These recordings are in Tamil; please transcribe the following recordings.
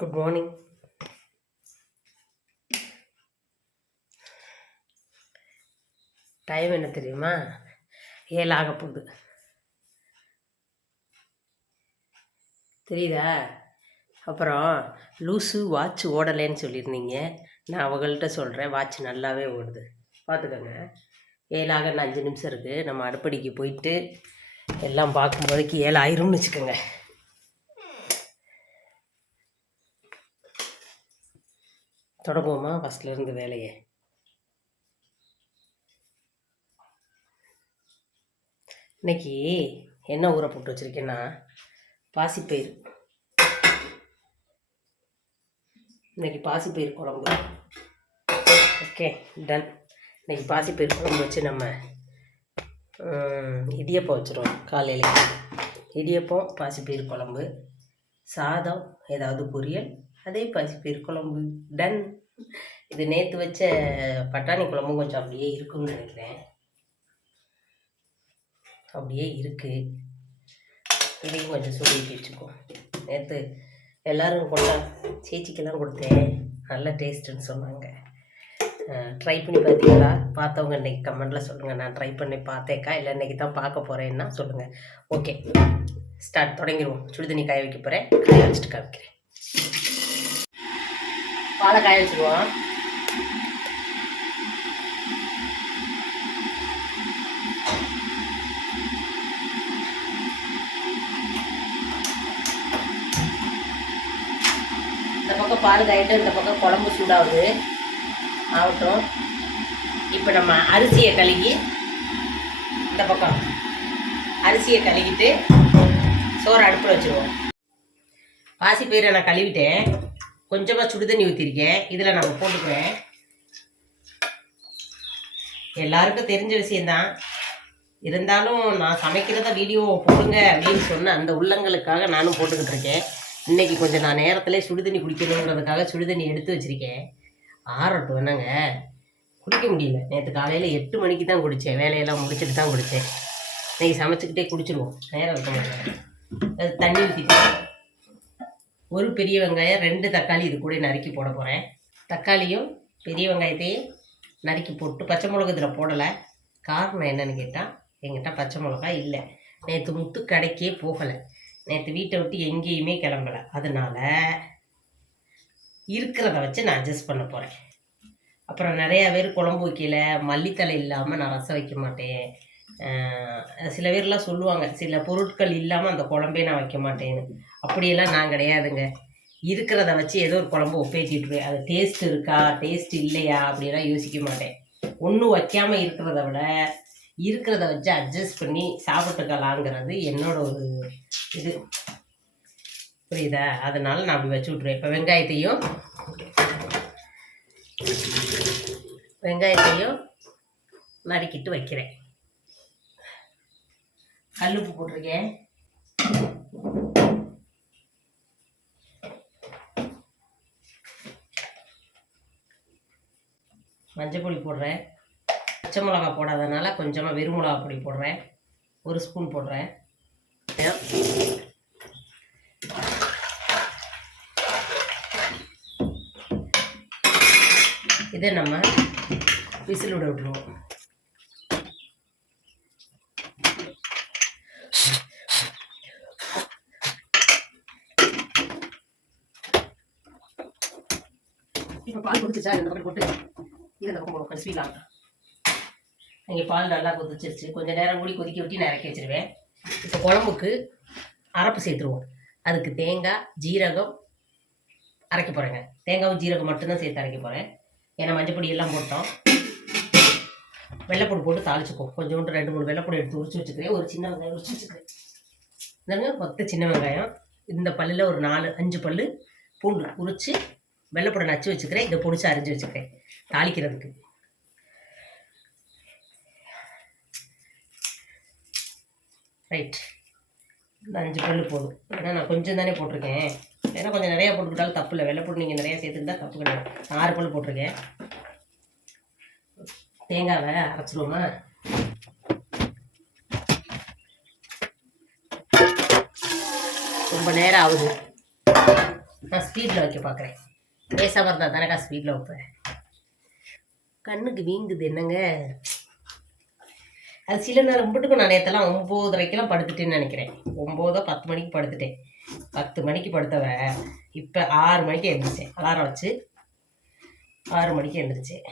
Good morning. டைம் என்ன தெரியுமா? 7 ஆக போகுது. தெரியுதா? அப்புறம் லூஸு வாட்ச் ஓடலைன்னு சொல்லியிருந்தீங்க. நான் அவங்கள்ட்ட சொல்கிறேன், வாட்ச் நல்லாவே ஓடுது. பார்த்துக்கோங்க. 7 ஆக 5 நிமிஷம் இருக்குது. நம்ம அடுப்படிக்கு போயிட்டு எல்லாம் பார்க்கும்போதைக்கு 7 ஆயிரும்னு வச்சுக்கோங்க. தொடங்குவோமா ஃபஸ்ட்லேருந்து வேலையை? இன்னைக்கு என்ன ஊற போட்டு வச்சுருக்கேன்னா பாசிப்பயிறு. இன்னைக்கு பாசிப்பயிறு குழம்பு. Okay, done. இன்னைக்கு பாசிப்பயிறு குழம்பு வச்சு நம்ம இடியப்பம் வச்சுருவோம். காலையில் இடியப்பம், பாசிப்பயிறு குழம்பு, சாதம், ஏதாவது பொரியல், அதே பாசிப்பயிறு குழம்பு. டன். இது நேற்று வச்ச பட்டாணி குழம்பும் கொஞ்சம் அப்படியே இருக்குன்னு நினைக்கிறேன். அப்படியே இருக்குது. இதையும் கொஞ்சம் சொல்லிட்டு வச்சுக்கோ. நேற்று எல்லோரும் சேச்சிக்கெல்லாம் கொடுத்தேன். நல்ல டேஸ்ட்டுன்னு சொன்னாங்க. ட்ரை பண்ணி பார்த்தீங்களா? பார்த்தவங்க இன்றைக்கி கமெண்டில் சொல்லுங்கள். நான் ட்ரை பண்ணி பார்த்தேக்கா, இல்லை இன்றைக்கி தான் பார்க்க போகிறேன்னா சொல்லுங்கள். Okay, start. தொடங்கிடுவோம். சுடுதண்ணி காய வைக்க போகிறேன். காய வச்சுட்டு காமிக்கிறேன். பாலை காய வச்சுருவோம். இந்த பக்கம் பால் காயிட்டு இந்த பக்கம் குழம்பு சூடாகுது. ஆகட்டும். இப்போ நம்ம அரிசியை கழுகி இந்த பக்கம் அரிசியை கழுவிட்டு சோறு அடுப்பில் வச்சுருவோம். பாசிப்பயிரை நான் கழுவிட்டேன். கொஞ்சமாக சுடுதண்ணி ஊற்றிருக்கேன். இதில் நம்ம போட்டுக்கிறேன். எல்லாருக்கும் தெரிஞ்ச விஷயந்தான், இருந்தாலும் நான் சமைக்கிறத வீடியோ போடுங்க அப்படின்னு சொன்ன அந்த உள்ளங்களுக்காக நானும் போட்டுக்கிட்டு இருக்கேன். இன்றைக்கி கொஞ்சம் நான் நேரத்தில் சுடுதண்ணி குடிக்கணுங்கிறதுக்காக சுடுதண்ணி எடுத்து வச்சுருக்கேன். ஆறட்டும். என்னங்க, குடிக்க முடியல. நேற்று காலையில் 8 மணிக்கு தான் குடித்தேன். வேலையெல்லாம் முடிச்சுட்டு தான் குடித்தேன். இன்றைக்கி சமைச்சிக்கிட்டே குடிச்சிடுவோம். நேரம் இருக்க மாட்டேன். அது தண்ணி ஊற்றிட்டு ஒரு பெரிய வெங்காயம், 2 தக்காளி இது கூட நறுக்கி போட போகிறேன். தக்காளியும் பெரிய வெங்காயத்தையும் நறுக்கி போட்டு, பச்சை மிளகு இதில் போடலை. காரணம் என்னன்னு கேட்டால், எங்கிட்ட பச்சை மிளகா இல்லை. நேற்று முத்து கடைக்கே போகலை. நேற்று வீட்டை விட்டு எங்கேயுமே கிளம்பலை. அதனால் இருக்கிறத வச்சு நான் அட்ஜஸ்ட் பண்ண போகிறேன். அப்புறம் நிறையா பேர் குழம்பு வைக்கல, மல்லித்தலை இல்லாமல் நான் ரசம் வைக்க மாட்டேன். சில பேர்லாம் சொல்லுவாங்க, சில பொருட்கள் இல்லாமல் அந்த குழம்பே நான் வைக்க மாட்டேன்னு. அப்படியெல்லாம் நான் கிடையாதுங்க. இருக்கிறத வச்சு ஏதோ ஒரு குழம்பு ஒப்பேற்றிட்டுருவேன். அது டேஸ்ட் இருக்கா, டேஸ்ட் இல்லையா அப்படிலாம் யோசிக்க மாட்டேன். ஒன்றும் வைக்காமல் இருக்கிறத விட இருக்கிறத வச்சு அட்ஜஸ்ட் பண்ணி சாப்பிட்டுக்கலாங்கிறது என்னோட ஒரு இது. புரியுதா? அதனால நான் அப்படி வச்சு விட்ருவேன். இப்போ வெங்காயத்தையும் நறுக்கிட்டு வைக்கிறேன். கல்லுப்பு போட்டிருக்கேன். மஞ்சள் பொடி போடுறேன். பச்சை மிளகா போடாதனால கொஞ்சமாக வெறும் மிளகா பொடி போடுறேன். 1 ஸ்பூன் போடுறேன். இதை நம்ம விசில் விட விட்டுருவோம். இப்போ பால் கொதிச்சிச்சா? இந்த பக்கம் போட்டு இதை பக்கம் போடுவோம். கொஞ்சம் ஸ்வீட் ஆகும். இங்கே பால் நல்லா கொதிச்சிருச்சு. கொஞ்சம் நேரம் கூடி கொதிக்க விட்டு நான் இறக்கி வச்சுருவேன். இப்போ குழம்புக்கு அரைப்பு சேர்த்துருவோம். அதுக்கு தேங்காய், ஜீரகம் அரைக்க போகிறேங்க. தேங்காயும் ஜீரகம் மட்டும்தான் சேர்த்து அரைக்க போகிறேன். ஏன்னா மஞ்சள் பொடி எல்லாம் போட்டோம். வெள்ளைப்பொடி போட்டு தாளிச்சுக்குவோம். கொஞ்சோண்டு 2-3 வெள்ளைப்பொடி எடுத்து உரிச்சு வச்சுக்கிறேன். ஒரு சின்ன வெங்காயம் உரிச்சு வச்சுக்கிறேன். இதாங்க மொத்த சின்ன வெங்காயம். இந்த பல்லில் ஒரு 4-5 பல் பூண்டு உரித்து வெள்ளைப்பொடி நச்சு வச்சுக்கிறேன். இதை பொடிச்சு அரிஞ்சு வச்சுக்கிறேன் தாளிக்கிறதுக்கு. ரைட். இந்த 5 பல் போதும். ஏன்னா நான் கொஞ்சம் தானே போட்டிருக்கேன். ஏன்னா கொஞ்சம் நிறையா போட்டுக்கிட்டாலும் தப்பு இல்லை. வெள்ளைப்பொடி நீங்கள் நிறையா சேர்த்துக்கிட்டா தப்பு கிடையாது. 6 பல் போட்டிருக்கேன். தேங்காவை அரைச்சிடுவோமா? ரொம்ப நேரம் ஆகுது. நான் ஸ்பீடில் வைக்க பார்க்குறேன். பேசாமல் இருந்தால் தானேக்கா ஸ்பீடில் வைப்பேன். கண்ணுக்கு வீங்குது என்னங்க. அது சில நாள் கும்பிட்டுக்கும். நான் நேரத்தெல்லாம் 9:30 படுத்துட்டேன்னு நினைக்கிறேன். 9 10 மணிக்கு படுத்துட்டேன். 10 மணிக்கு படுத்தவ இப்போ 6 மணிக்கு எழுந்திரிச்சேன். அலாரம் வச்சு 6 மணிக்கு எழுந்திரிச்சேன்.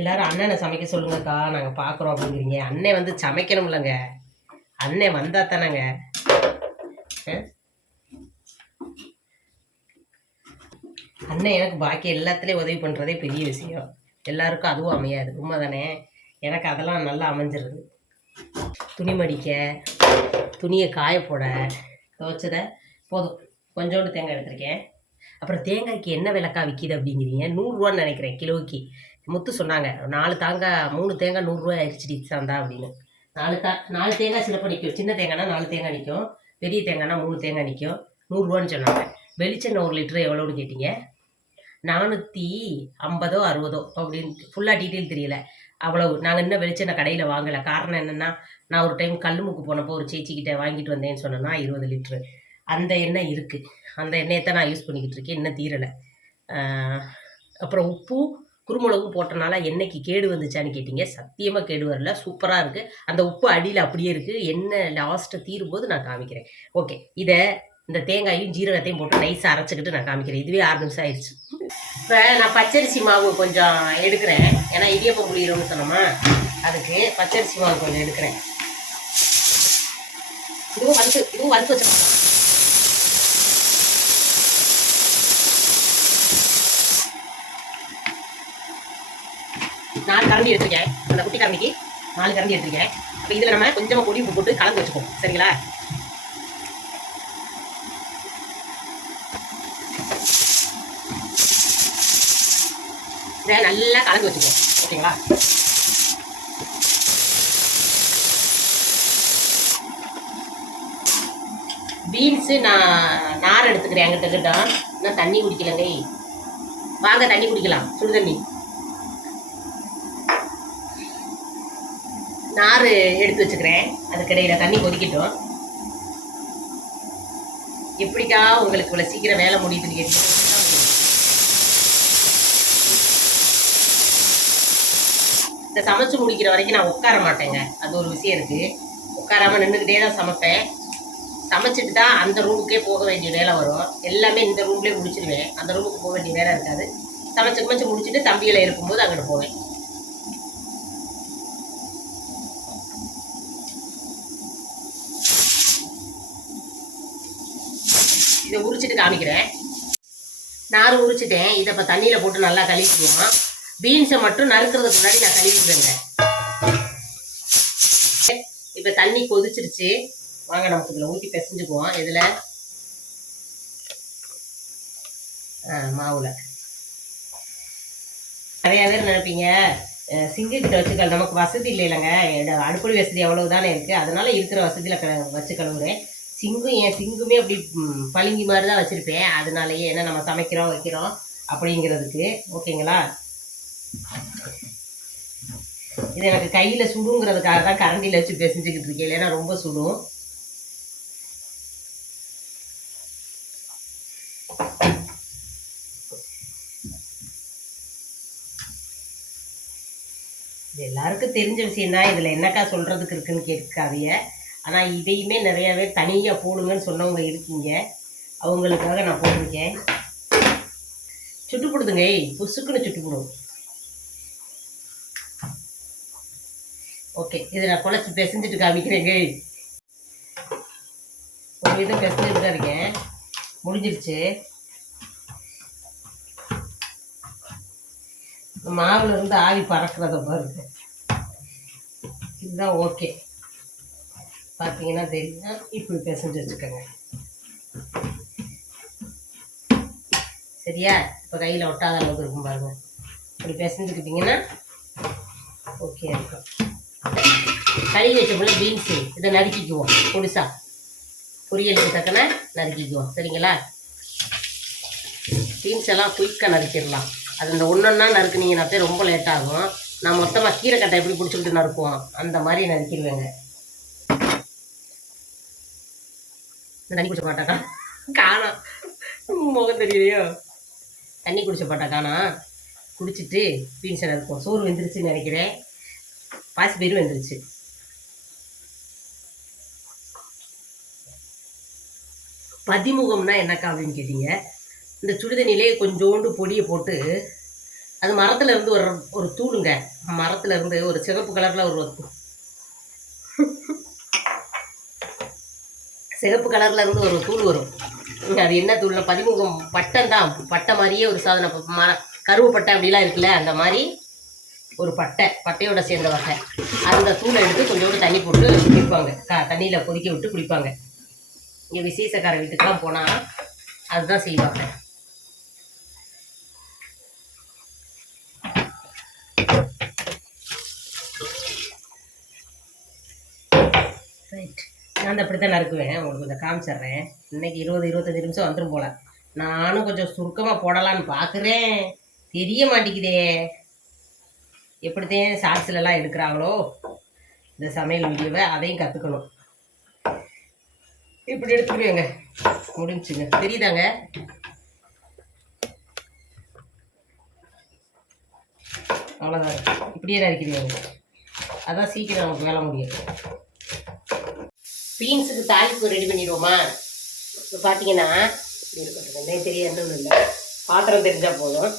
எல்லாரும் அண்ணனை சமைக்க சொல்லுங்கக்கா, நாங்கள் பார்க்குறோம் அப்படிங்கிறீங்க. அண்ணன் வந்து சமைக்கணும்லங்க. அண்ணன் வந்தால் தானேங்க. அண்ணன் எனக்கு பாக்கி எல்லாத்துலேயும் உதவி பண்ணுறதே பெரிய விஷயம். எல்லாருக்கும் அதுவும் அமையாது, உண்மை தானே. எனக்கு அதெல்லாம் நல்லா அமைஞ்சிருது. துணி மடிக்க, துணியை காய போட, துவைச்சதை போதும். கொஞ்சோண்டு தேங்காய் எடுத்திருக்கேன். அப்புறம் தேங்காய்க்கு என்ன விலைக்கா விற்கிது அப்படிங்கிறீங்க. 100 ரூபான்னு நினைக்கிறேன் கிலோவுக்கு. முத்து சொன்னாங்க 4 தேங்காய் 3 தேங்காய் 100 ரூபாய் ஆயிடுச்சு சாந்தா அப்படின்னு. 4 தேங்காய் சிலப்போ நிற்கும். சின்ன தேங்காய்னா 4 தேங்காய் நிற்கும், பெரிய தேங்காய்னா 3 தேங்காய் நிற்கும். 100 ரூபான்னு சொன்னாங்க. வெளிச்செண்ணெய் 1 லிட்டரு எவ்வளோன்னு கேட்டீங்க. 450 60 அப்படின்ட்டு ஃபுல்லாக டீட்டெயில் தெரியல. அவ்வளவு. நாங்கள் இன்னும் வெளிச்செண்ணெய் கடையில் வாங்கலை. காரணம் என்னென்னா, நான் ஒரு டைம் கல்லுமுக்கு போனப்போ ஒரு சேச்சிக்கிட்ட வாங்கிட்டு வந்தேன்னு சொன்னேன்னா 20 லிட்ரு அந்த எண்ணெய் இருக்குது. அந்த எண்ணெயை தான் நான் யூஸ் பண்ணிக்கிட்டு இருக்கேன். இன்னும் தீரலை. அப்புறம் உப்பு குருமிளகும் போட்டனால எண்ணெய்க்கு கேடு வந்துச்சான்னு கேட்டிங்க. சத்தியமாக கேடு வரல, சூப்பராக இருக்குது. அந்த உப்பு அடியில் அப்படியே இருக்குது. எண்ணெய் லாஸ்ட்டை தீரும்போது நான் காமிக்கிறேன். ஓகே, இதை இந்த தேங்காயும் ஜீரகத்தையும் போட்டு நைஸாக அரைச்சிக்கிட்டு நான் காமிக்கிறேன். இதுவே 6 நிமிஷம் ஆயிடுச்சு. இப்போ நான் பச்சரிசி மாவு கொஞ்சம் எடுக்கிறேன். ஏன்னா இடியப்பம் புளியிறோம்னு சொன்னோமா, அதுக்கு பச்சரிசி மாவு கொஞ்சம் எடுக்கிறேன். இதுவும் வறுத்து வச்சுக்கலாம். நாலு கரண்டி எடுத்துருக்கேன். அந்த குட்டி கரண்டிக்கு 4 கரண்டி எடுத்துருக்கேன். இப்போ இதில் நம்ம கொஞ்சமாக பொடி உப்பு போட்டு கலந்து வச்சுப்போம். சரிங்களா? இதை நல்லா கலந்து வச்சுக்குவோம். ஓகேங்களா? பீன்ஸு நான் நார் எடுத்துக்கிறேன். அங்கிட்ட கிட்ட நான் தண்ணி குடிக்கலங்க. வாங்க தண்ணி குடிக்கலாம், சுடு தண்ணி. நார் எடுத்து வச்சுக்கிறேன். அதுக்கிடையில் தண்ணி கொதிக்கட்டும். எப்படிக்கா உங்களுக்கு இவ்வளோ சீக்கிரம் வேலை முடியுதுன்னு கேட்டீங்க. இந்த சமைச்சு முடிக்கிற வரைக்கும் நான் உட்கார மாட்டேங்க. அது ஒரு விஷயம் இருக்குது. உட்காராமல் நின்றுக்கிட்டே தான் சமைப்பேன். சமைச்சிட்டு தான் அந்த ரூமுக்கே போக வேண்டிய வேலை வரும். எல்லாமே இந்த ரூம்லேயே முடிச்சிடுவேன். அந்த ரூமுக்கு போக வேண்டிய வேலை இருக்காது. சமைச்சு முடிச்சுட்டு தம்பிகளை இருக்கும்போது அங்கிட்டு போவேன். இதை உரிச்சிட்டு காமிக்கிறேன். நார் உரிச்சிட்டேன். இதை இப்போ தண்ணியில் போட்டு நல்லா கழுவிக்குவோம். பீன்ஸை மட்டும் நறுக்கிறதுக்கு முன்னாடி நான் கழுவிக்கிறேங்க. இப்போ தண்ணி கொதிச்சிருச்சு. வாங்க நமக்கு இதில் ஊற்றி பிசைஞ்சுக்குவோம். இதில் மாவில் நிறையா பேர் நினைப்பீங்க சிங்கிட்ட வச்சு நமக்கு வசதி இல்லைங்க. அடுப்படி வசதி அவ்வளவுதானே இருக்குது. அதனால இருக்கிற வசதியில் வச்சு கழுவுறேன். என் சிங்குமே அப்படி பளிங்கி மாதிரி தான் வச்சுருப்பேன். அதனாலயே என்ன நம்ம சமைக்கிறோம் வைக்கிறோம் அப்படிங்கிறதுக்கு. ஓகேங்களா? இது எனக்கு கையில் சுடுங்கிறதுக்காக தான் கரண்டியில் வச்சு பிசைஞ்சுக்கிட்டு இருக்கேன். இல்லைன்னா ரொம்ப சுடும். இது எல்லாருக்கும் தெரிஞ்ச விஷயந்தான். இதில் என்னக்கா சொல்கிறதுக்கு இருக்குன்னு கேட்காதீங்க. ஆனால் இதையுமே நிறையா பேர் தனியாக போடுங்கன்னு சொன்னவங்க இருக்கீங்க. அவங்களுக்காக நான் போட்டிருக்கேன். சுட்டுப்படுதுங்க. புசுக்குன்னு சுட்டுப்படும். ஓகே, இதை நான் குழச்சி பிசைஞ்சிட்டு காமிக்கிறேங்க. ஒரு இதை பிசைஞ்சிட்டு தான் இருக்கேன். முடிஞ்சிருச்சு. மாவுல இருந்து ஆவி பறக்கிறத பாருங்க. இதுதான் ஓகே. பார்த்தீங்கன்னா தெரியும். இப்படி பிசைஞ்சு வச்சுக்கோங்க. சரியா? இப்போ கையில் ஒட்டாத அளவுக்கு இருக்கும் பாருங்க. இப்படி பிசைஞ்சுக்கிட்டிங்கன்னா ஓகே இருக்கும். கழுவி வச்ச பீன்ஸு இதை நறுக்கிக்குவோம். பொடிசா பொரியலுக்கு தக்கன நறுக்கிக்குவோம். சரிங்களா? பீன்ஸ் எல்லாம் குயிக்காக நறுக்கிடலாம். அது இந்த ஒன்றொன்னா நறுக்குனீங்கன்னாத்தே ரொம்ப லேட்டாகும். நான் மொத்தமாக கீரை கட்டை எப்படி பிடிச்சிக்கிட்டு நறுக்குவோம் அந்த மாதிரி நறுக்கிடுவேங்க. தண்ணி குடிச்ச பாட்டாக்கா காணோம், முகம் தெரியலையோ. தண்ணி குடிச்ச பாட்டா காணோம். குடிச்சிட்டு பீன்ஸை இருக்கும். சோறு வெந்துருச்சுன்னு நினைக்கிறேன். பாசி பயிரும் வெந்துருச்சு. பதிமுகம்னா என்னக்கா அப்படின்னு கேட்டீங்க. இந்த சுடுதண்ணிலே கொஞ்சோண்டு பொடியை போட்டு, அது மரத்துல இருந்து ஒரு தூளுங்க. மரத்துல இருந்து ஒரு சிவப்பு கலர்ல சிவப்பு கலர்ல இருந்து ஒரு தூள் வரும். அது என்ன தூள்னா பதிமுகம் பட்டம் தான். பட்டை மாதிரியே ஒரு சாதனை கருவு பட்டை அப்படிலாம் இருக்குல்ல, அந்த மாதிரி ஒரு பட்டையோட சேர்ந்த வகை. அந்த தூளை எடுத்து கொஞ்சோண்டு தண்ணி போட்டு குடிப்பாங்க. தண்ணியில் கொதிக்க விட்டு குடிப்பாங்க. இங்கே விசேஷக்கார வீட்டுக்கெல்லாம் போனால் அதுதான் செய்வாங்க. ரைட், நான் அப்படித்தான் நறுக்குவேன். உங்களுக்கு கொஞ்சம் காமிச்சிட்றேன். இன்னைக்கு 20-25 நிமிஷம் வந்துடும் போல. நானும் கொஞ்சம் சுருக்கமாக போடலான்னு பார்க்குறேன், தெரிய மாட்டேங்குதே. எப்படித்தான் ஷார்ட்ஸ்லாம் எடுக்கிறாங்களோ இந்த சமையல் வீடியோவை, அதையும் கற்றுக்கணும். இப்படி எடுத்துக்கிடுவேங்க, முடிஞ்சுங்க. தெரியுதாங்க? அவ்வளோதான், இப்படியே தான் இருக்கிறீங்க. அதான் சீக்கிரம் நமக்கு வேலை முடியும். பீன்ஸுக்கு தாளிப்பு ரெடி பண்ணிடுவோமா? இப்போ பார்த்தீங்கன்னா இருக்கட்டும், தெரியாது ஒன்றும் இல்லை, பாத்திரம் தெரிஞ்சால் போதும்.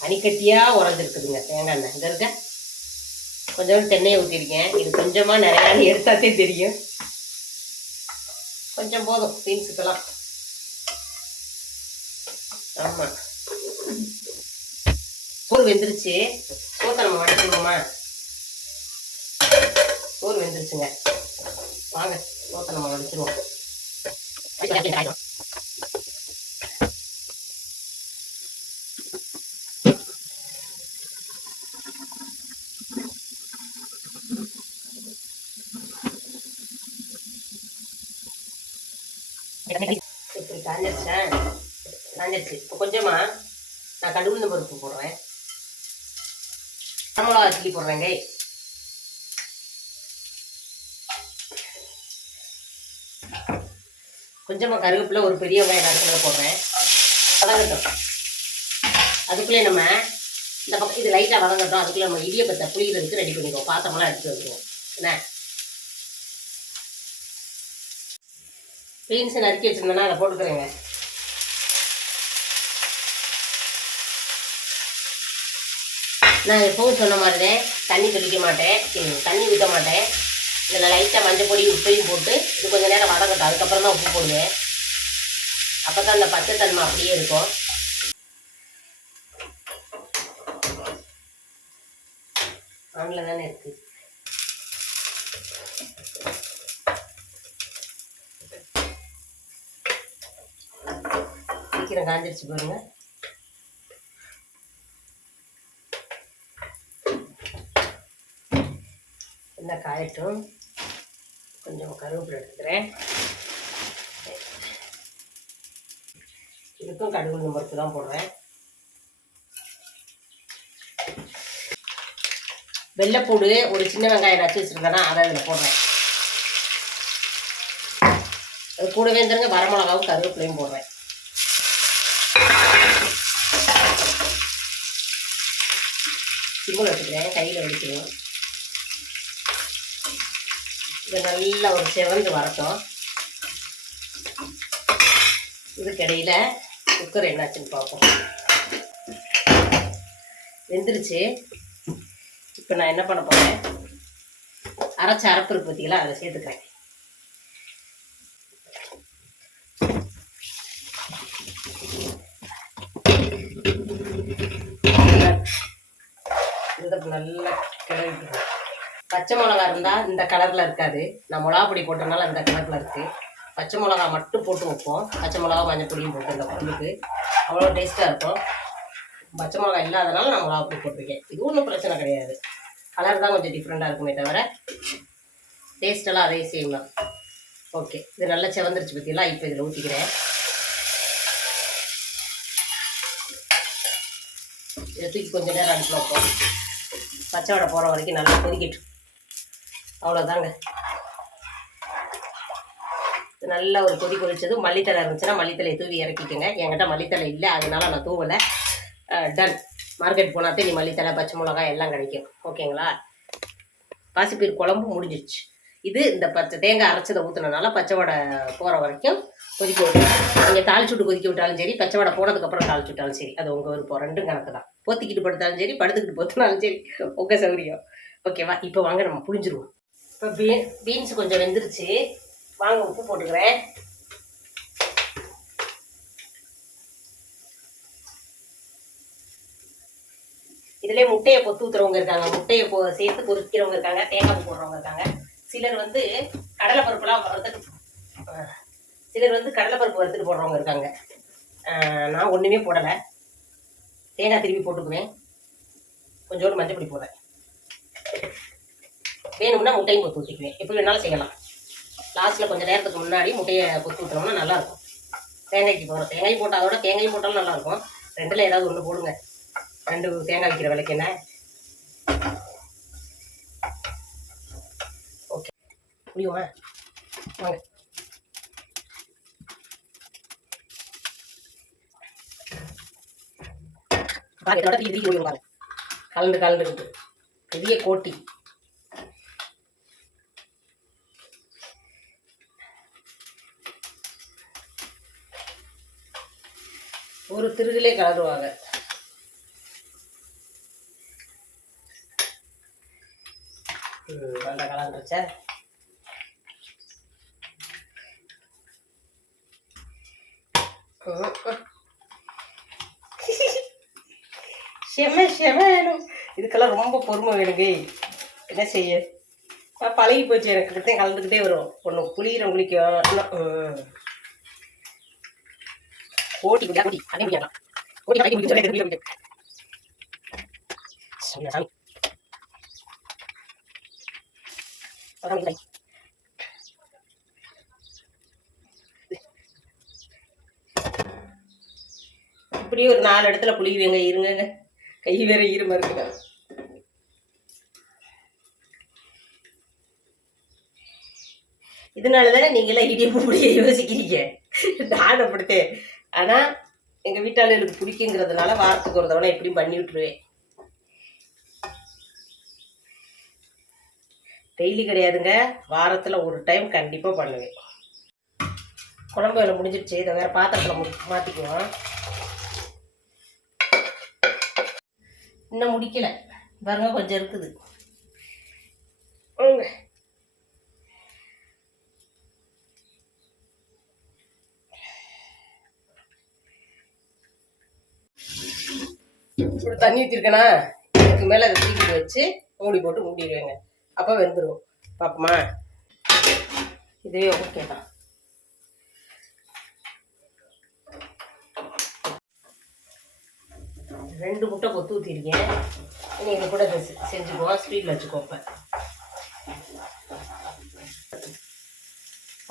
பனிக்கட்டியாக உறைஞ்சிருக்குதுங்க தேங்காய் எண்ணெய். இங்கே இருக்க கொஞ்சோண்டு தென்னையை ஊற்றிருக்கேன். இது கொஞ்சமாக நிறையா எடுத்தாத்தே தெரியும். கொஞ்சம் போதும் பீன்ஸுக்கெல்லாம். ஆமாம், சோறு வெந்துருச்சு. சோத்தை நம்ம வடிச்சிடுவோமா? சோறு வெந்துருச்சுங்க, வாங்க சோத்தை நம்ம வடிச்சிடுவோம். இப்படி காஞ்சிருச்சு. இப்போ கொஞ்சமா நான் கடுகு பருப்பு போடுறேன். மிளகா கிள்ளி போடுறேங்க. கொஞ்சமாக கருவேப்பிலை, ஒரு பெரிய வெங்காயம் நறுக்கிறத போடுறேன். வதங்கட்டும். அதுக்குள்ளே நம்ம இந்த பக்கம் இது லைட்டாக வதங்கட்டும். அதுக்குள்ளே நம்ம இடியப்பத்தை புளிகிறதுக்கு ரெடி பண்ணிடுவோம். பாத்திரமெல்லாம் எடுத்து வச்சுருவோம். என்ன பீன்ஸை நறுக்கி வச்சுருந்தேன்னா அதை போட்டுக்கிறேங்க. நான் எப்பவும் சொன்ன மாதிரி தான் தண்ணி தெளிக்க மாட்டேன், தண்ணி ஊற்ற மாட்டேன். இதில் லைட்டாக மஞ்சள் பொடி உப்பையும் போட்டு இது கொஞ்சம் நேரம் வதங்கட்டும். அதுக்கப்புறம் தான் உப்பு போடுவேன். அப்போ தான் அந்த பச்சை தன்மை அப்படியே இருக்கும். ஆனில் தானே இருக்குது. சீக்கிரம் காஞ்சிருச்சு பாருங்க. என்ன காயட்டும். கொஞ்சம் கருவேப்பிலை எடுத்துக்கிறேன். இதுக்கும் கடுகு பருப்பு தான் போடுறேன். வெள்ளைப்பூடு ஒரு சின்ன வெங்காயம் நச்சு வச்சுருந்தேன்னா அதை அதில் போடுறேன். அது கூடவே இருந்துருங்க வரமிளகாவும் கருவேப்பிலையும் போடுறேன். சிம்மில் வச்சுக்கிறேன், கையில் வடிக்கணும். இது நல்லா ஒரு செவந்து வரட்டும். இதுக்கிடையில் குக்கர் என்னாச்சுன்னு பார்ப்போம். வெந்துருச்சு. இப்போ நான் என்ன பண்ண போகிறேன், அரைச்ச அரைப்பருப்பு பற்றியெல்லாம் அதில் சேர்த்துக்கிறேன். நல்லா கிளறிட்டு, பச்சை மிளகா இருந்தால் இந்த கலரில் இருக்காது. நான் மிளகா பொடி போட்டனால இந்த கலரில் இருக்குது. பச்சை மிளகா மட்டும் போட்டு வைப்போம். பச்சை மிளகா மஞ்சள் பொடியும் போட்டு இந்த குழம்புக்கு அவ்வளோ டேஸ்ட்டாக இருக்கும். பச்சை மிளகா இல்லாதனால நான் மிளகா பொடி போட்டிருக்கேன். இது ஒன்றும் பிரச்சனை கிடையாது. கலர் தான் கொஞ்சம் டிஃப்ரெண்ட்டாக இருக்குமே தவிர டேஸ்ட்டெல்லாம் அதே சேம் தான். ஓகே, இது நல்லா செவந்துருச்சு பற்றியெல்லாம். இப்போ இதில் ஊற்றிக்கிறேன். இதை தூக்கி கொஞ்சம் நேரம் அடுப்பில் வைப்போம். பச்சை வடை போகிற வரைக்கும் நல்லா கொதிக்கட்டும். அவ்வளோதாங்க. நல்ல ஒரு கொதி கொதிச்சதும் மல்லித்தலை இருந்துச்சுன்னா மல்லித்தலையை தூவி இறக்கிக்கோங்க. என்கிட்ட மல்லித்தலை இல்லை, அதனால நான் தூவலை. டன். மார்க்கெட் போனாத்தே நீ மல்லித்தலை பச்சை மிளகாய் எல்லாம் கிடைக்கும். ஓகேங்களா? பாசிப்பயிர் குழம்பு முடிஞ்சிருச்சு. இது இந்த பச்சை தேங்காய் அரைச்சதை ஊற்றுனதுனால பச்சை வடை போகிற வரைக்கும் கொதிக்க விட்டு, நீங்கள் தாளிச்சு விட்டு கொதிக்க விட்டாலும் சரி, பச்சை வடை போனதுக்கப்புறம் தாளிச்சு விட்டாலும் சரி, அது உங்கள் விருப்பம். ரெண்டும் கணக்கு தான். போத்திக்கிட்டு படுத்தாலும் சரி, படுத்துக்கிட்டு போத்தினாலும் சரி, உங்கள் சௌகரியம். ஓகேவா? இப்போ வாங்க நம்ம புளிஞ்சிருவோம். இப்போ பீன்ஸ் கொஞ்சம் வெந்துருச்சு. வாங்க உப்பு போட்டுக்கிறேன். இதுலேயே முட்டையை பொத்து ஊற்றுறவங்க இருக்காங்க, முட்டையை சேர்த்து பொரிக்கிறவங்க இருக்காங்க, தேங்காய் போடுறவங்க இருக்காங்க. சிலர் வந்து கடலைப்பருப்புலாம் வறுத்துட்டு போடுறவங்க இருக்காங்க. நான் ஒன்றுமே போடலை. தேங்காய் திருப்பி போட்டுக்குவேன். கொஞ்சோண்டு மஞ்சள் பொடி போடுறேன். வேணும்னா முட்டையும் பொத்து ஊற்றிக்குவேன். எப்படி வேணாலும் செய்யலாம். லாஸ்ட்டில் கொஞ்சம் நேரத்துக்கு முன்னாடி முட்டையை பொத்து ஊற்றினோம்னா நல்லாயிருக்கும். தேங்காய்க்கு போடுறோம். தேங்காய் போட்டால் அதோட தேங்காய் போட்டாலும் நல்லாயிருக்கும். ரெண்டில் ஏதாவது ஒன்று போடுங்க. 2 தேங்காய் வைக்கிற விலைக்கு என்ன? ஓகே, முடியுமா? வாங்க. கலந்துக்கிட்டு பெரிய கோட்டி. ஒரு திருகிலே கலருவாங்க. நல்லா கலந்துருச்சா? செம வேணும். இதுக்கெல்லாம் ரொம்ப பொறுமை வேணுங்க. என்ன செய்ய, பழகி போச்சு எனக்கு. கிட்டே கலந்துக்கிட்டே வரும். ஒன்று புளிகிற புளிக்கும். ஓட்டி ஓட்டி அதே முடியாது. ஓட்டி கலக்கி முடிச்சு சாமி. இப்படியே ஒரு 4 இடத்துல புளிவேங்க. இருங்க, கை வேற ஈரமா இருக்குங்க. இதனாலதானே நீங்களாம் இடியப்ப புளிய யோசிக்கிறீங்க. நான் அப்படித்தேன். ஆனா எங்க வீட்டாளர்களுக்கு பிடிக்குங்கிறதுனால வாரத்துக்கு ஒரு தவணை எப்படியும் பண்ணி விட்டுருவேன். டெய்லி கிடையாதுங்க, வாரத்தில் ஒரு டைம் கண்டிப்பாக பண்ணுவேன். குழம்பு வேலை முடிஞ்சிடுச்சு. இதை வேறு பாத்திரத்தில் மாற்றிக்குவோம். இன்னும் முடிக்கலை பாருங்க, கொஞ்சம் இருக்குது. இப்படி தண்ணி ஊற்றிருக்கேனா, இதுக்கு மேலே அதை தூக்கி வச்சு மூடி போட்டு மூடிடுவேங்க. அப்போ வெந்துடும். பாப்போமா? இதுவே ஓகே தான். ரெண்டு முட்டை கொத்து ஊற்றிருக்கேன். இனி இதை கூட செஞ்சுக்குவோம். ஸ்பீடில் வச்சுக்கோப்பேன்.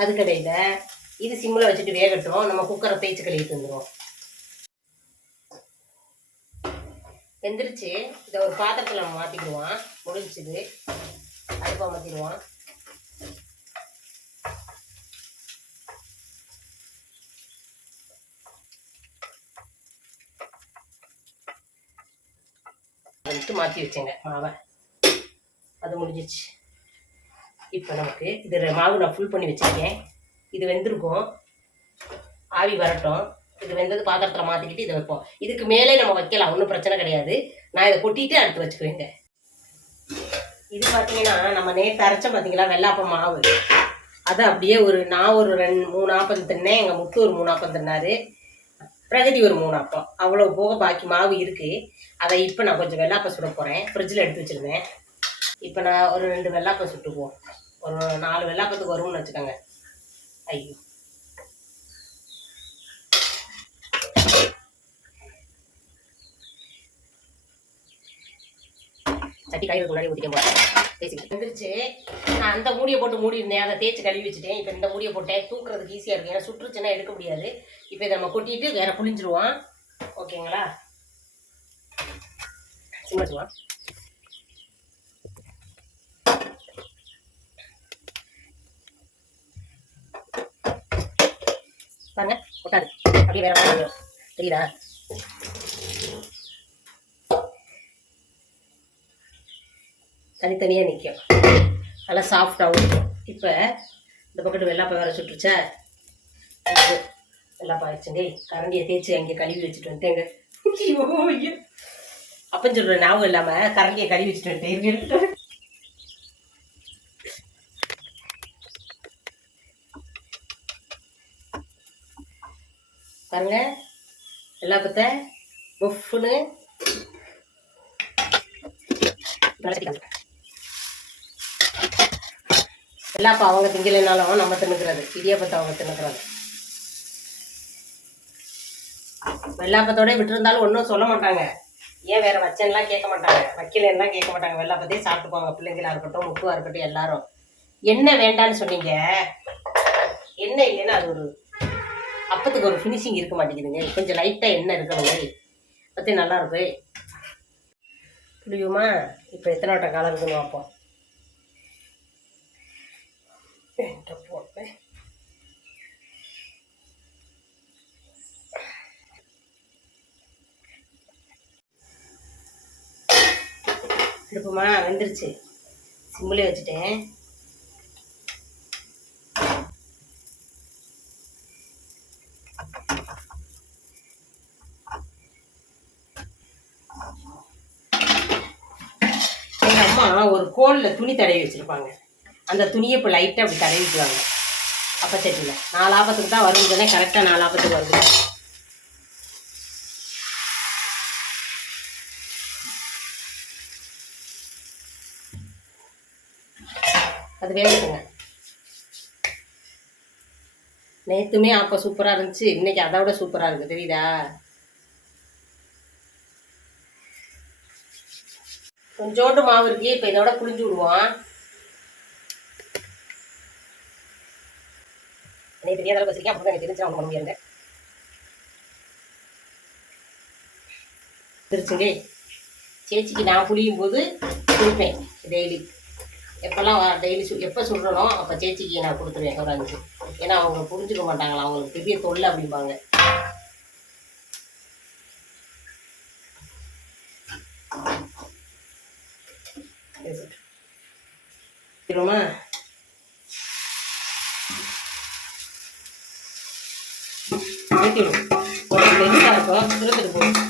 அதுக்கடையில் இது சிம்மில் வச்சுட்டு வேகட்டும். நம்ம குக்கரை தேய்ச்சி கழுவி தந்துடுவோம். வெந்துருச்சு. இதை ஒரு பாத்திரத்தில் நம்ம மாற்றிக்கிடுவோம். முடிஞ்சுது. அடுப்பாக மாற்றிடுவோம். மாற்றி வச்சேங்க மாவை. அது முடிஞ்சிச்சு. இப்போ நமக்கு இது மாவு நான் ஃபுல் பண்ணி வச்சுருக்கேன். இது வெந்திருக்கும். ஆவி வரட்டும். இது வெந்தது பாத்திரத்தில் மாற்றிக்கிட்டு இதை வைப்போம். இதுக்கு மேலே நம்ம வைக்கலாம், ஒன்றும் பிரச்சனை கிடையாது. நான் இதை கொட்டிட்டு அடுத்து வச்சுக்குவேங்க. இது பார்த்தீங்கன்னா நம்ம நேற்று அரைச்சோம் பார்த்தீங்களா, வெள்ளாப்பம் மாவு. அது அப்படியே நான் ஒரு 3 ஆப்பம் தின்னேன். எங்கள் முத்து ஒரு 3 ஆப்பம் தின்னாரு. பிரகதி ஒரு 3 ஆப்பம். அவ்வளோ போக பாக்கி மாவு இருக்குது. அதை இப்போ நான் கொஞ்சம் வெள்ளாப்பம் சுட போகிறேன். ஃப்ரிட்ஜில் எடுத்து வச்சுருந்தேன். இப்போ நான் ஒரு 2 வெள்ளாப்பம் சுட்டுக்குவோம். ஒரு 4 வெள்ளாப்பத்துக்கு வரும்னு வச்சுக்கோங்க. ஐயோ, சட்டி காய்கறி முன்னாடி ஊற்றிக்க போகிறேன். தேய்ச்சி வந்துருச்சு. நான் அந்த மூடியை போட்டு மூடியிருந்தேன். அதை தேய்ச்சி கழுவி வச்சுட்டேன். இப்போ இந்த மூடியை போட்டேன். தூக்குறதுக்கு ஈஸியாக இருக்கும். ஏன்னா சுற்றுச்சுன்னா எடுக்க முடியாது. இப்போ இதை நம்ம கொட்டிட்டு வேற புளிஞ்சிருவோம். ஓகேங்களா? சிம்மச்சுவான். பாருங்க ஒட்டாது, அப்படியே வேற மாதிரி தெரியுதா? தனித்தனியாக நிற்கும், நல்லா சாஃப்டாகவும் இருக்கும். இப்போ இந்த பக்கத்து வெள்ளாப்பா வேற சுட்டுருச்சா, வெள்ளாப்பா ஆயிடுச்சுங்க. கரண்டியை தேய்ச்சி அங்கே கழுவி வச்சுட்டு வந்துட்டேங்க. அப்பன்னு சொல்கிறேன், ஞாபகம் இல்லாமல் கரண்டியை கழுவி வச்சுட்டு வந்துட்டேன். பாருங்க வெள்ளாப்பத்தை புஃப்னு வெள்ளாப்பா அவங்க திங்கலைனாலும் நம்ம தின்னுக்கிறது, இடியாப்பத்தை அவங்க தின்னுக்கிறது. வெள்ளாப்பத்தோட விட்டுருந்தாலும் ஒன்றும் சொல்ல மாட்டாங்க, ஏன் வேற வச்சேன்லாம் கேட்க மாட்டாங்க, வைக்கலன்னா கேட்க மாட்டாங்க. வெள்ளாப்பத்தையே சாப்பிட்டுக்குவாங்க, பிள்ளைங்களா இருக்கட்டும் முக்குவா இருக்கட்டும் எல்லாரும். என்ன வேண்டான்னு சொன்னீங்க, என்ன இல்லைன்னா அது ஒரு அப்பத்துக்கு ஒரு ஃபினிஷிங் இருக்க மாட்டேங்குதுங்க. கொஞ்சம் லைட்டாக எண்ணெய் இருக்கணுங்க, பற்றி நல்லா இருக்கு. புரியுமா? இப்போ எத்தனை வட்ட காலம் இருக்குன்னு பார்ப்போம். போட்டேன் இருக்குமா, வெந்துருச்சு. சிம்மிலே வச்சுட்டேன். எங்கள் அம்மா ஒரு கோலில் துணி தடவி வச்சுருப்பாங்க, அந்த துணியை இப்போ லைட்டாக அப்படி தடவிக்குவாங்க அப்பச்சட்டியில். 4 ஆபத்துக்கு தான் வருதுன்னே, கரெக்டாக 4 ஆபத்துக்கு வருது. அது வேணுங்க. நேற்றுமே அப்போ சூப்பராக இருந்துச்சு, இன்னைக்கு அதை விட சூப்பராக இருக்குது, தெரியுதா? கொஞ்சோண்டு மாவு இருக்கு, இப்போ இதோட புளிஞ்சு விடுவோம். எனக்கு தெரியாத அளவுக்கு வச்சிருக்கேன், அப்போ எனக்கு தெரிஞ்சு அவங்க பண்ண முடியாதுங்க. தெரிச்சுங்க, சேச்சிக்கு நான் புளியும் போது கொடுப்பேன் டெய்லி. எப்போல்லாம் டெய்லி எப்போ சொல்கிறனோ அப்போ சேச்சிக்கு நான் கொடுத்துருவேன் ஒரு 5. ஏன்னா அவங்க புரிஞ்சுக்க மாட்டாங்களா, அவங்களுக்கு பெரிய தொல்லை அப்படிம்பாங்க. சரிமா, ஊற்றிடும் ஒரு லென்ஸாக இருக்கும், திருந்துட்டு போகும்.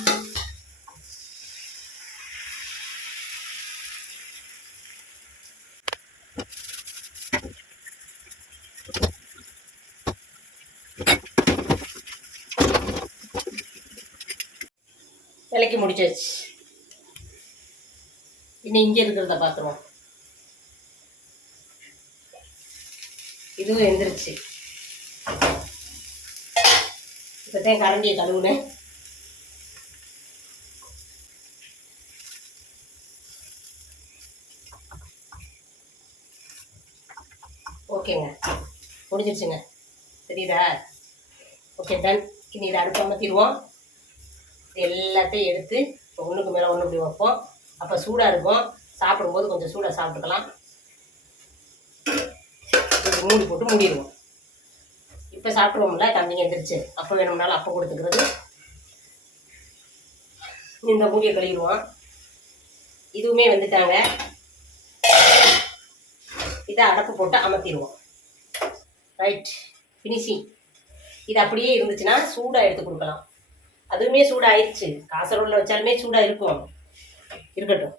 விலைக்கு முடிச்சாச்சு. இன்னும் இங்கே இருக்கிறத பார்த்துருவோம். இதுவும் எந்திரிச்சு. இப்போதான் கரண்டியை கழுவுனேன். ஓகேங்க, முடிஞ்சிருச்சுங்க, தெரியுதா? Okay done. இனி இதை அடுப்பு அமர்த்திடுவோம். எல்லாத்தையும் எடுத்து ஒன்றுக்கு மேலே ஒன்று இப்படி வைப்போம். அப்போ சூடாக இருக்கும், சாப்பிடும்போது கொஞ்சம் சூடாக சாப்பிட்டுக்கலாம். மூடி போட்டு மூடிடுவோம். இப்போ சாப்பிடுவோம்ல, தம்பிங்க எந்திரிச்சு, அப்போ வேணும்னாலும் அப்போ கொடுத்துக்கிறது. இந்த மூடியை கழுவிடுவோம். இதுவுமே வந்துட்டாங்க. இதை அடப்பு போட்டு அமர்த்திடுவோம். Right, finishing. இது அப்படியே இருந்துச்சுன்னா சூடாக எடுத்து கொடுக்கலாம். அதுவுமே சூடாகிடுச்சு, காசரோடில் வச்சாலுமே சூடாக இருக்கும், இருக்கட்டும்.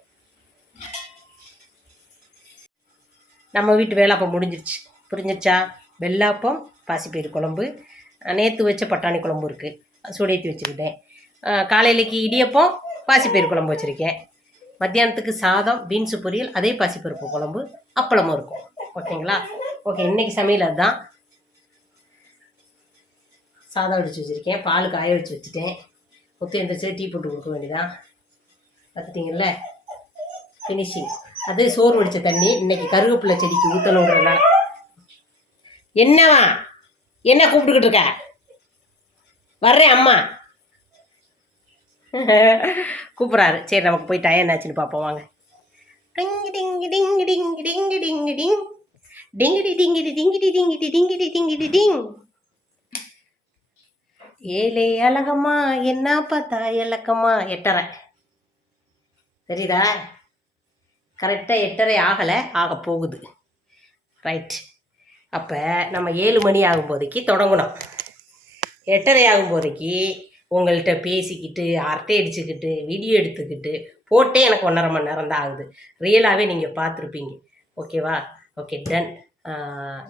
நம்ம வீட்டு வேலாப்பம் முடிஞ்சிருச்சு. புரிஞ்சிருச்சா? வெள்ளாப்பம், பாசிப்பயிறு குழம்பு, நேற்று வச்ச பட்டாணி குழம்பு இருக்குது, சுடேற்றி வச்சுக்கிட்டேன். காலையிலைக்கு இடியப்பம், பாசிப்பயிறு குழம்பு வச்சுருக்கேன். மத்தியானத்துக்கு சாதம், பீன்ஸு பொரியல், அதே பாசிப்பருப்பு குழம்பு, அப்பளமும் இருக்கும். ஓகேங்களா? ஓகே, இன்றைக்கி சமையல் அதுதான். சாதம் வடித்து வச்சுருக்கேன், பால் காய வச்சு வச்சுட்டேன். கொத்து எந்திரிச்சு டீ போட்டு கொடுக்க வேண்டியதான். பார்த்துட்டிங்கல்ல, ஃபினிஷிங். அது சோறு வடித்த தண்ணி, இன்றைக்கி கருவேப்பிலை செடிக்கு ஊற்றணுன்றதுனால. என்னவா என்ன கூப்பிட்டுக்கிட்டு இருக்க? வர்றேன், அம்மா கூப்பிட்றாரு. சரி, நமக்கு போய் டயம் என்னாச்சுன்னு பார்ப்போம் வாங்க. டிங்கி டிங்கி டிங்கி டிங்கி டிங்கி டிங்கி டிங் டிங்கிடி டிங்கிடி டிங்கிடி டிங்கிடி டிங்கிடி டிங்கிடி டிங். ஏலே அழகம்மா என்ன பார்த்தா இலக்கம்மா 8:30 தெரியுதா? கரெக்டாக 8:30 ஆகலை, ஆக போகுது. ரைட். அப்போ நம்ம 7 மணி ஆகும்போதைக்கு தொடங்கணும். 8:30 ஆகும்போதைக்கு உங்கள்கிட்ட பேசிக்கிட்டு அரட்டை அடிச்சுக்கிட்டு வீடியோ எடுத்துக்கிட்டு போட்டே எனக்கு 1.5 மணி நேரம் தான் ஆகுது. ரியலாகவே நீங்கள் பார்த்துருப்பீங்க. ஓகேவா? Okay, done.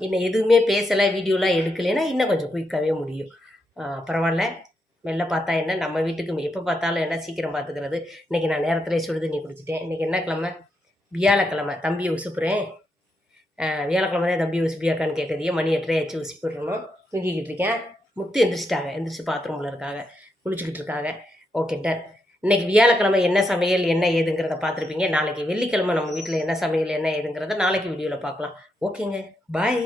இன்னும் எதுவுமே பேசலை, வீடியோலாம் எடுக்கலைன்னா இன்னும் கொஞ்சம் குயிக்காகவே முடியும். பரவாயில்ல, மெல்ல பார்த்தா என்ன, நம்ம வீட்டுக்கு எப்போ பார்த்தாலும் என்ன சீக்கிரம் பார்த்துக்கிறது. இன்றைக்கி நான் நேரத்திலே சுடுதண்ணி குடிச்சிட்டேன். இன்றைக்கி என்ன கிழமை? வியாழக்கிழமை. தம்பியை உசுப்புறேன். வியாழக்கிழமை தான் தம்பி உசுப்பியாக்கான்னு கேட்குறதையே மணி 8:30 ஆச்சு, உசுப்பிடணும். தூங்கிக்கிட்டு இருக்கேன். முத்து எந்திரிச்சிட்டாங்க, எந்திரிச்சு பாத்ரூமில் இருக்காங்க, குளிச்சுக்கிட்டு இருக்காங்க. Okay, done. இன்றைக்கி வியாழக்கிழமை என்ன சமையல் என்ன ஏதுங்கிறத பார்த்துருப்பீங்க. நாளைக்கு வெள்ளிக்கிழமை நம்ம வீட்டில் என்ன சமையல் என்ன ஏதுங்கிறத நாளைக்கு வீடியோவில் பார்க்கலாம். ஓகேங்க, பாய்.